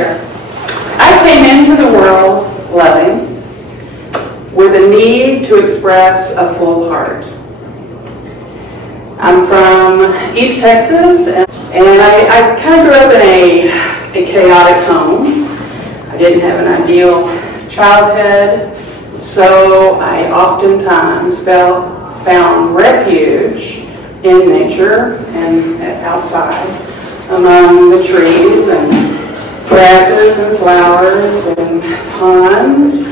share. I came into the world loving, with a need to express a full heart. I'm from East Texas, and I kind of grew up in a chaotic home. I didn't have an ideal childhood, so I oftentimes found refuge in nature and outside among the trees and grasses and flowers and ponds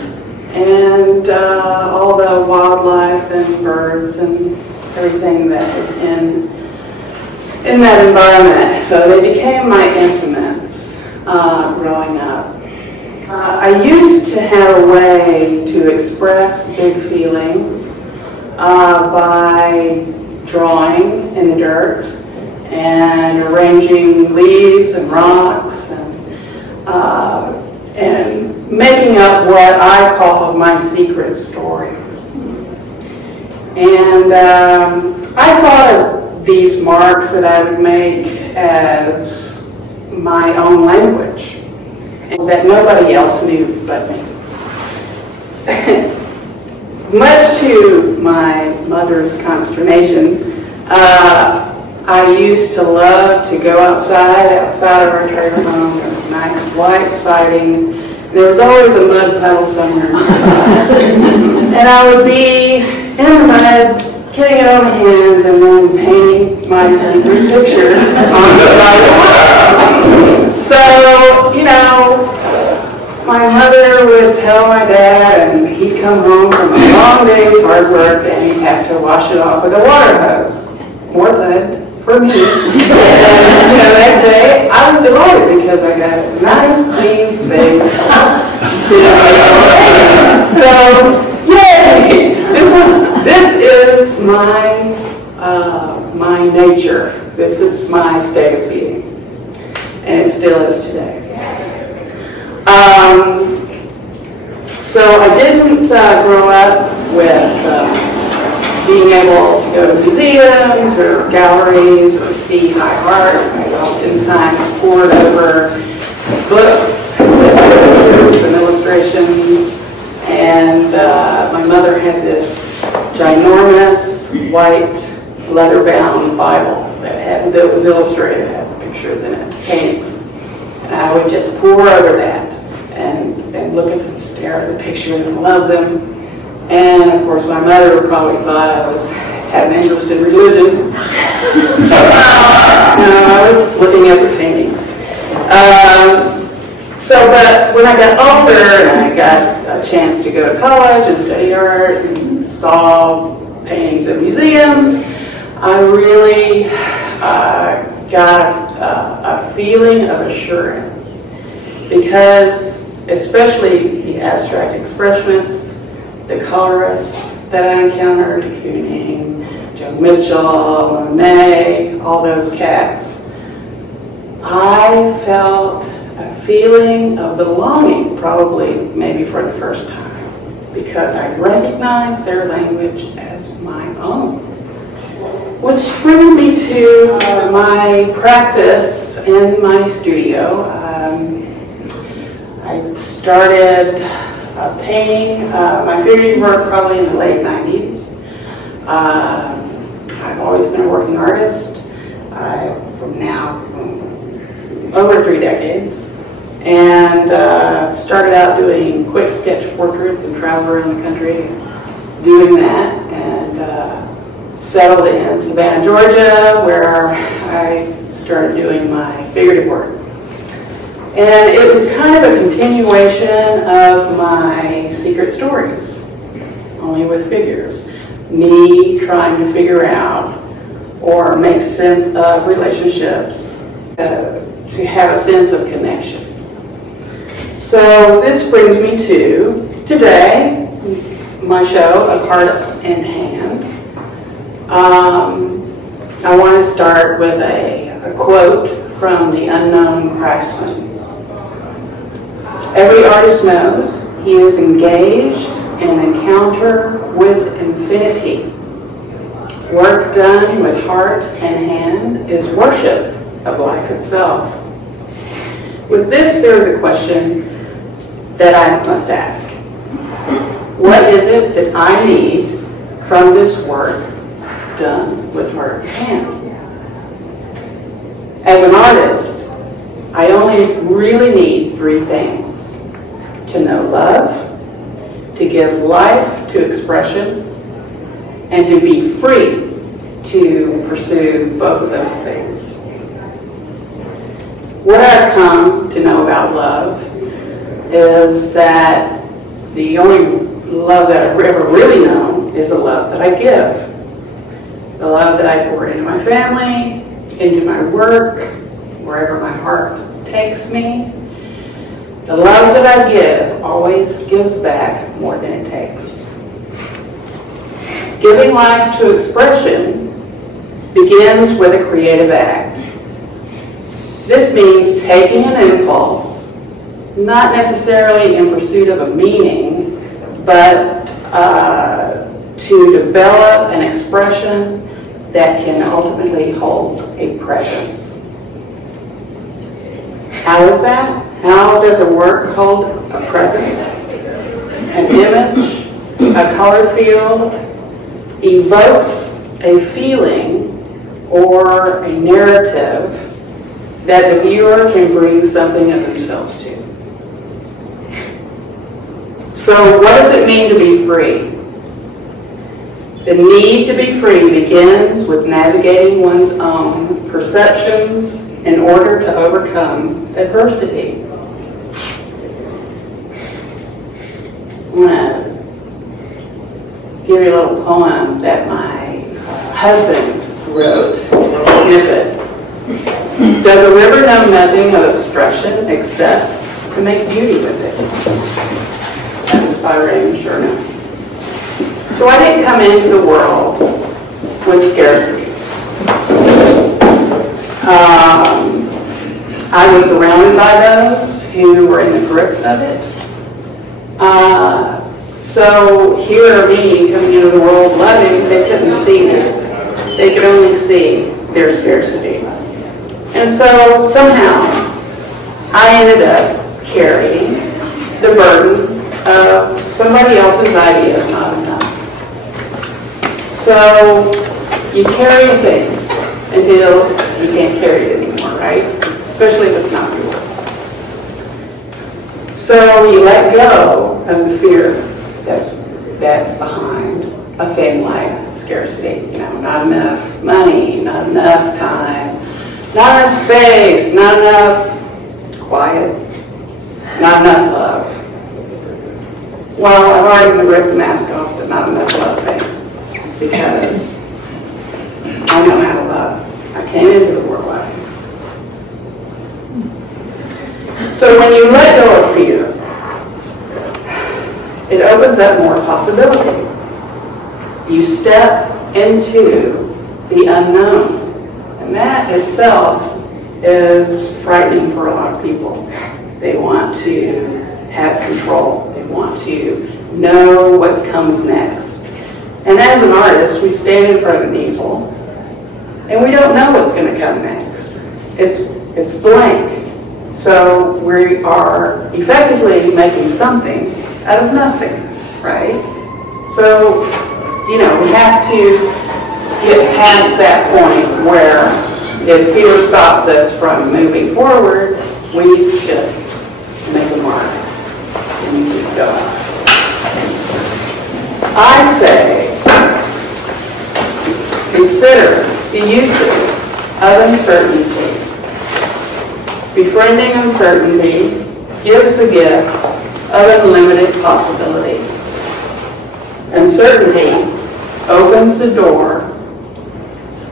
and all the wildlife and birds and everything that was in that environment. So they became my intimates growing up. I used to have a way to express big feelings by drawing in the dirt and arranging leaves and rocks and making up what I call my secret stories. And I thought of these marks that I would make as my own language, and that nobody else knew but me. Much to my mother's consternation, I used to love to go outside of our trailer home. There was nice white siding. There was always a mud puddle somewhere. And I would be in the mud, getting it on my hands, and then painting my secret pictures on the sidewalk. So, you know, my mother would tell my dad, and he'd come home from a long day's hard work, and he'd have to wash it off with a water hose. More mud for me. And, you know, the next day, I was delighted because I got a nice, clean space to So, yay! This is my my nature. This is my state of being, and it still is today. So I didn't grow up with being able to go to museums or galleries or see high art. I oftentimes pored over books with pictures and illustrations, and my mother had this ginormous white leather-bound Bible that was illustrated, had pictures in it, paintings. And I would just pore over that and look at and stare at the pictures and love them. And of course, my mother probably thought I was had an interest in religion. No, I was looking at the paintings. But when I got older and I got a chance to go to college and study art and saw paintings at museums, I really got a feeling of assurance, because especially the abstract expressionists, the colorists that I encountered, Kooning, Joe Mitchell, Monet, all those cats, I felt a feeling of belonging, probably maybe for the first time, because I recognized their language as my own. Which brings me to my practice in my studio. I started painting my figurative work probably in the late 90s. I've always been a working artist from now over 3 decades, and started out doing quick sketch portraits and traveled around the country doing that, and settled in Savannah, Georgia, where I started doing my figurative work. And it was kind of a continuation of my secret stories, only with figures. Me trying to figure out or make sense of relationships, to have a sense of connection. So this brings me to today, my show, A Heart in Hand. I want to start with a quote from the unknown craftsman. Every artist knows he is engaged in an encounter with infinity. Work done with heart and hand is worship of life itself. With this, there is a question that I must ask. What is it that I need from this work done with her hand? As an artist, I only really need three things: to know love, to give life to expression, and to be free to pursue both of those things. What I've come to know about love is that the only love that I've ever really known is the love that I give. The love that I pour into my family, into my work, wherever my heart takes me. The love that I give always gives back more than it takes. Giving life to expression begins with a creative act. This means taking an impulse, not necessarily in pursuit of a meaning, but to develop an expression that can ultimately hold a presence. How is that? How does a work hold a presence? An image, a color field, evokes a feeling or a narrative that the viewer can bring something of themselves to. So what does it mean to be free? The need to be free begins with navigating one's own perceptions in order to overcome adversity. I'm going to give you a little poem that my husband wrote, a snippet. Does a river know nothing of obstruction except to make beauty with it? That was by Raymond Sherman. So I didn't come into the world with scarcity. I was surrounded by those who were in the grips of it. So here me coming into the world loving, they couldn't see me. They could only see their scarcity. And so somehow I ended up carrying the burden of somebody else's idea of not enough. So you carry a thing until you can't carry it anymore, right? Especially if it's not yours. So you let go of the fear that's behind a thing like scarcity. You know, not enough money, not enough time, not enough space, not enough quiet, not enough love. Well, I've already ripped the mask off the not enough love thing because I know how to love. I came into the world loving. So when you let go of fear, it opens up more possibility. You step into the unknown. And that itself is frightening for a lot of people. They want to have control. They want to know what comes next. And as an artist, we stand in front of an easel, and we don't know what's going to come next. It's blank. So we are effectively making something out of nothing, right? So, you know, we have to get past that point where if fear stops us from moving forward, we just make a mark and we keep going. I say, consider the uses of uncertainty. Befriending uncertainty gives the gift of unlimited possibility. Uncertainty opens the door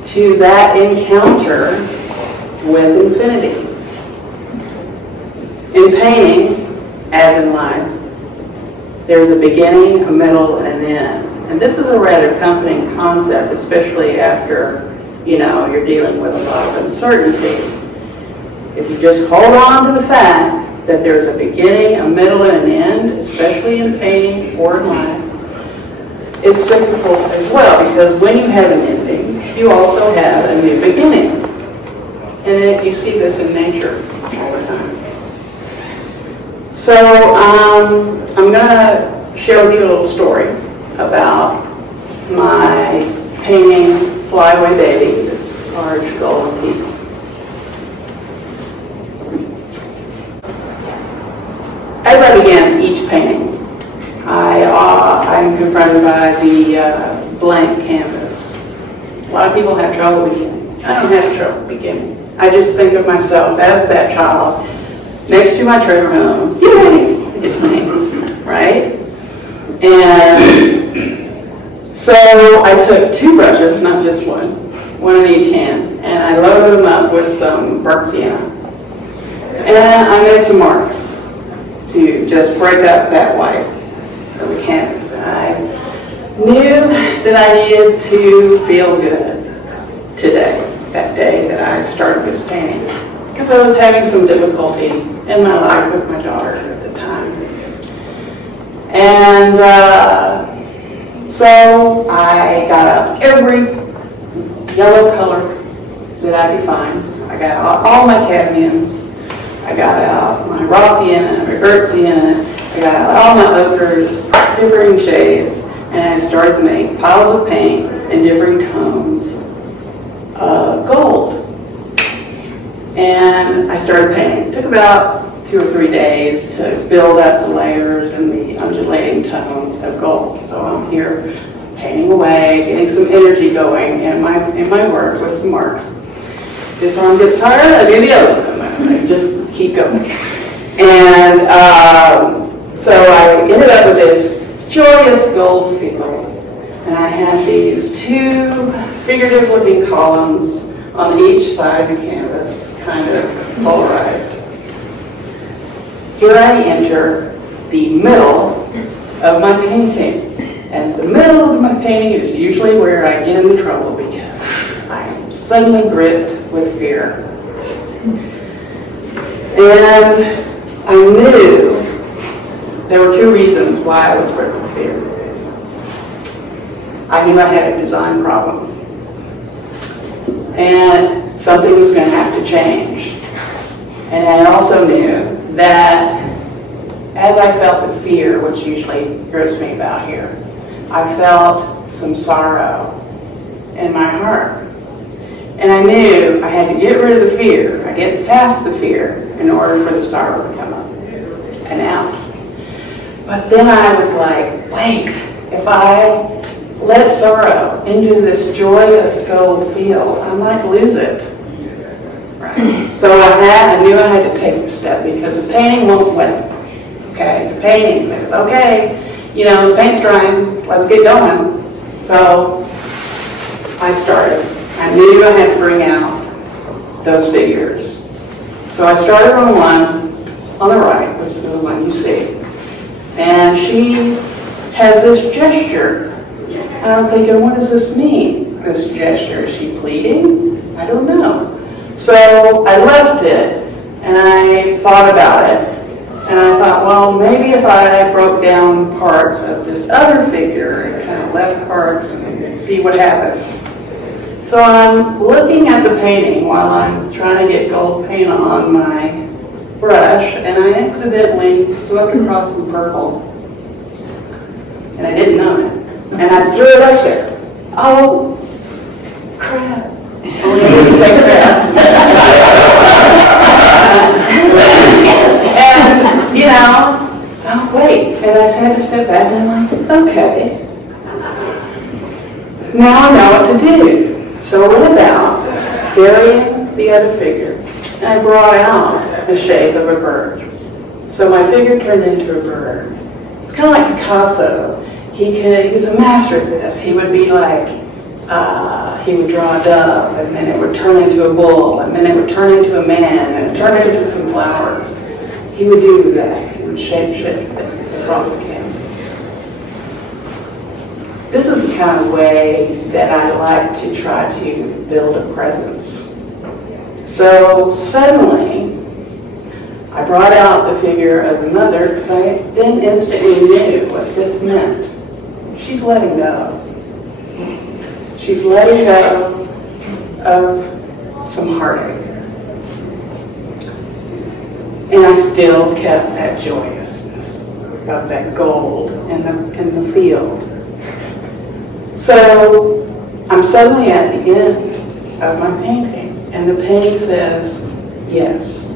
to that encounter with infinity. In painting, as in life, there's a beginning, a middle, and an end. And this is a rather comforting concept, especially after, you know, you're dealing with a lot of uncertainty. If you just hold on to the fact that there's a beginning, a middle, and an end, especially in painting or in life, it's cyclical as well, because when you have an ending, you also have a new beginning. And you see this in nature all the time. So I'm going to share with you a little story about my painting Flyaway Baby, this large golden piece. As I began each painting, I'm confronted by the blank canvas. A lot of people have trouble beginning. I don't have trouble beginning. I just think of myself as that child next to my treasure home. Yay! It's painting, right? And so I took 2 brushes, not just one in each hand, and I loaded them up with some burnt sienna. And I made some marks to just break up that white of the canvas. I knew that I needed to feel good today, that day that I started this painting, because I was having some difficulty in my life with my daughter at the time. And so I got out every yellow color that I could find. I got out all my cadmiums. I got out my raw sienna, my burnt sienna. I got out all my ochres, differing shades, and I started to make piles of paint in different tones of gold. And I started painting. It took about 2 or 3 days to build up the layers and the undulating tones of gold. So I'm here painting away, getting some energy going in my work with some marks. This arm gets tired, I do the other one. I just keep going. And so I ended up with this joyous gold field. And I had these 2 figurative looking columns on each side of the canvas, kind of polarized. Here I enter the middle of my painting. And the middle of my painting is usually where I get into trouble because I am suddenly gripped with fear. And I knew there were 2 reasons why I was gripped with fear. I knew I had a design problem. And something was going to have to change. And I also knew that as I felt the fear, which usually grips me about here, I felt some sorrow in my heart. And I knew I had to get rid of the fear, I get past the fear, in order for the sorrow to come up and out. But then I was like, wait, if I let sorrow into this joyous gold field, I might lose it. Right. So I knew I had to take the step because the painting won't wait. Okay, the painting says, okay, the paint's drying, let's get going. So I started. I knew I had to bring out those figures. So I started on one on the right, which is the one you see. And she has this gesture. And I'm thinking, what does this mean, this gesture? Is she pleading? I don't know. So I left it, and I thought about it. And I thought, well, maybe if I broke down parts of this other figure and kind of left parts and see what happens. So I'm looking at the painting while I'm trying to get gold paint on my brush, and I accidentally swept across some purple. And I didn't know it. And I threw it up there. Oh, crap. Oh, I didn't say crap. And, oh, wait. And I just had to step back, and I'm like, okay. Now I know what to do. So I went about burying the other figure. And I brought out the shape of a bird. So my figure turned into a bird. It's kind of like Picasso. He was a master at this. He would be like, he would draw a dove, and then it would turn into a bull, and then it would turn into a man, and it would turn into some flowers. He would do that. He would shape things across the canvas. This is the kind of way that I like to try to build a presence. So suddenly, I brought out the figure of the mother because I then instantly knew what this meant. She's letting go. She's letting go of some heartache. And I still kept that joyousness of that gold in the field. So I'm suddenly at the end of my painting, and the painting says, yes.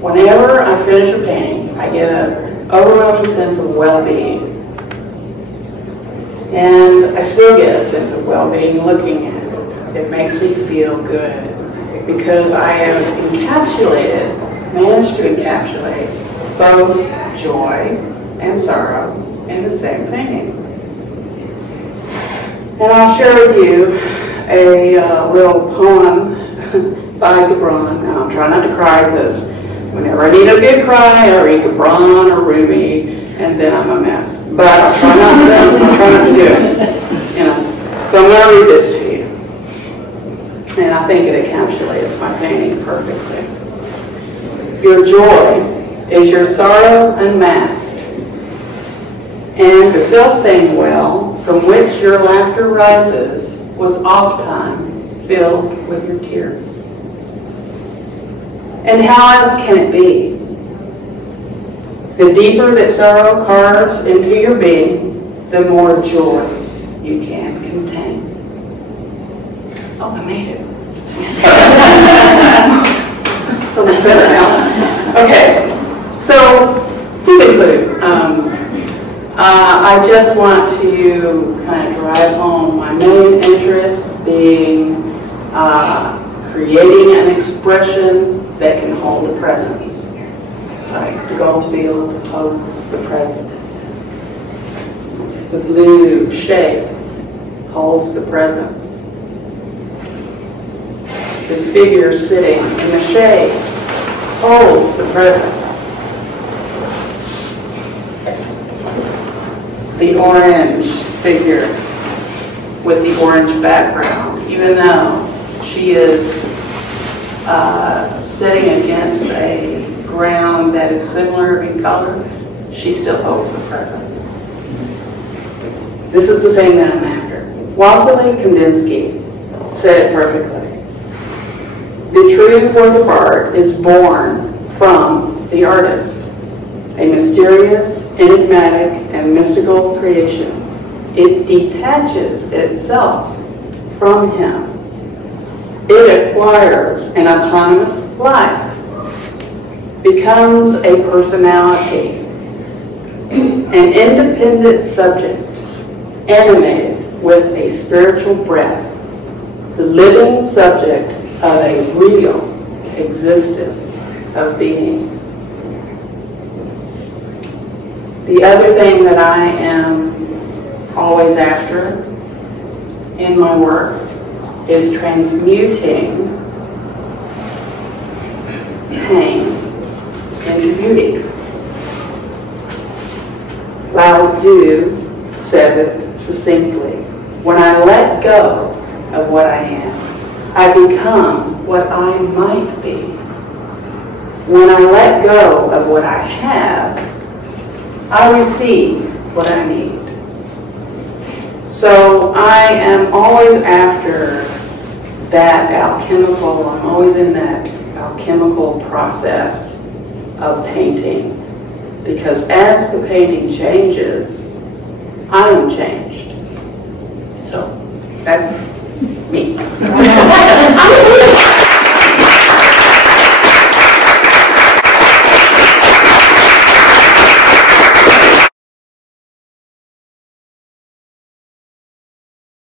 Whenever I finish a painting, I get an overwhelming sense of well-being. And I still get a sense of well-being looking at it. It makes me feel good because I have managed to encapsulate both joy and sorrow in the same painting. And I'll share with you a little poem by Gibran. Now, I'm trying not to cry because whenever I need a good cry, I read Gibran or Ruby, and then I'm a mess. But I'll try not to do it. You know. So I'm going to read this to you. And I think it encapsulates my painting perfectly. Your joy is your sorrow unmasked, and the self-same well from which your laughter rises was oft-time filled with your tears. And how else can it be? The deeper that sorrow carves into your being, the more joy you can contain. Oh, I made it. So much better now. Okay, so to conclude, I just want to kind of drive home my main interest being creating an expression that can hold a presence. Like the gold field holds the presence. The blue shape holds the presence. The figure sitting in the shade holds the presence. The orange figure with the orange background, even though she is sitting against a ground that is similar in color, she still holds the presence. This is the thing that I'm after. Wassily Kandinsky said it perfectly. The true work of art is born from the artist, a mysterious, enigmatic, and mystical creation. It detaches itself from him. It acquires an autonomous life, becomes a personality, an independent subject, animated with a spiritual breath, the living subject of a real existence of being. The other thing that I am always after in my work is transmuting pain into beauty. Lao Tzu says it succinctly. When I let go of what I am, I become what I might be. When I let go of what I have, I receive what I need. So I am always after that alchemical, I'm always in that alchemical process of painting. Because as the painting changes, I am changed. So that's me.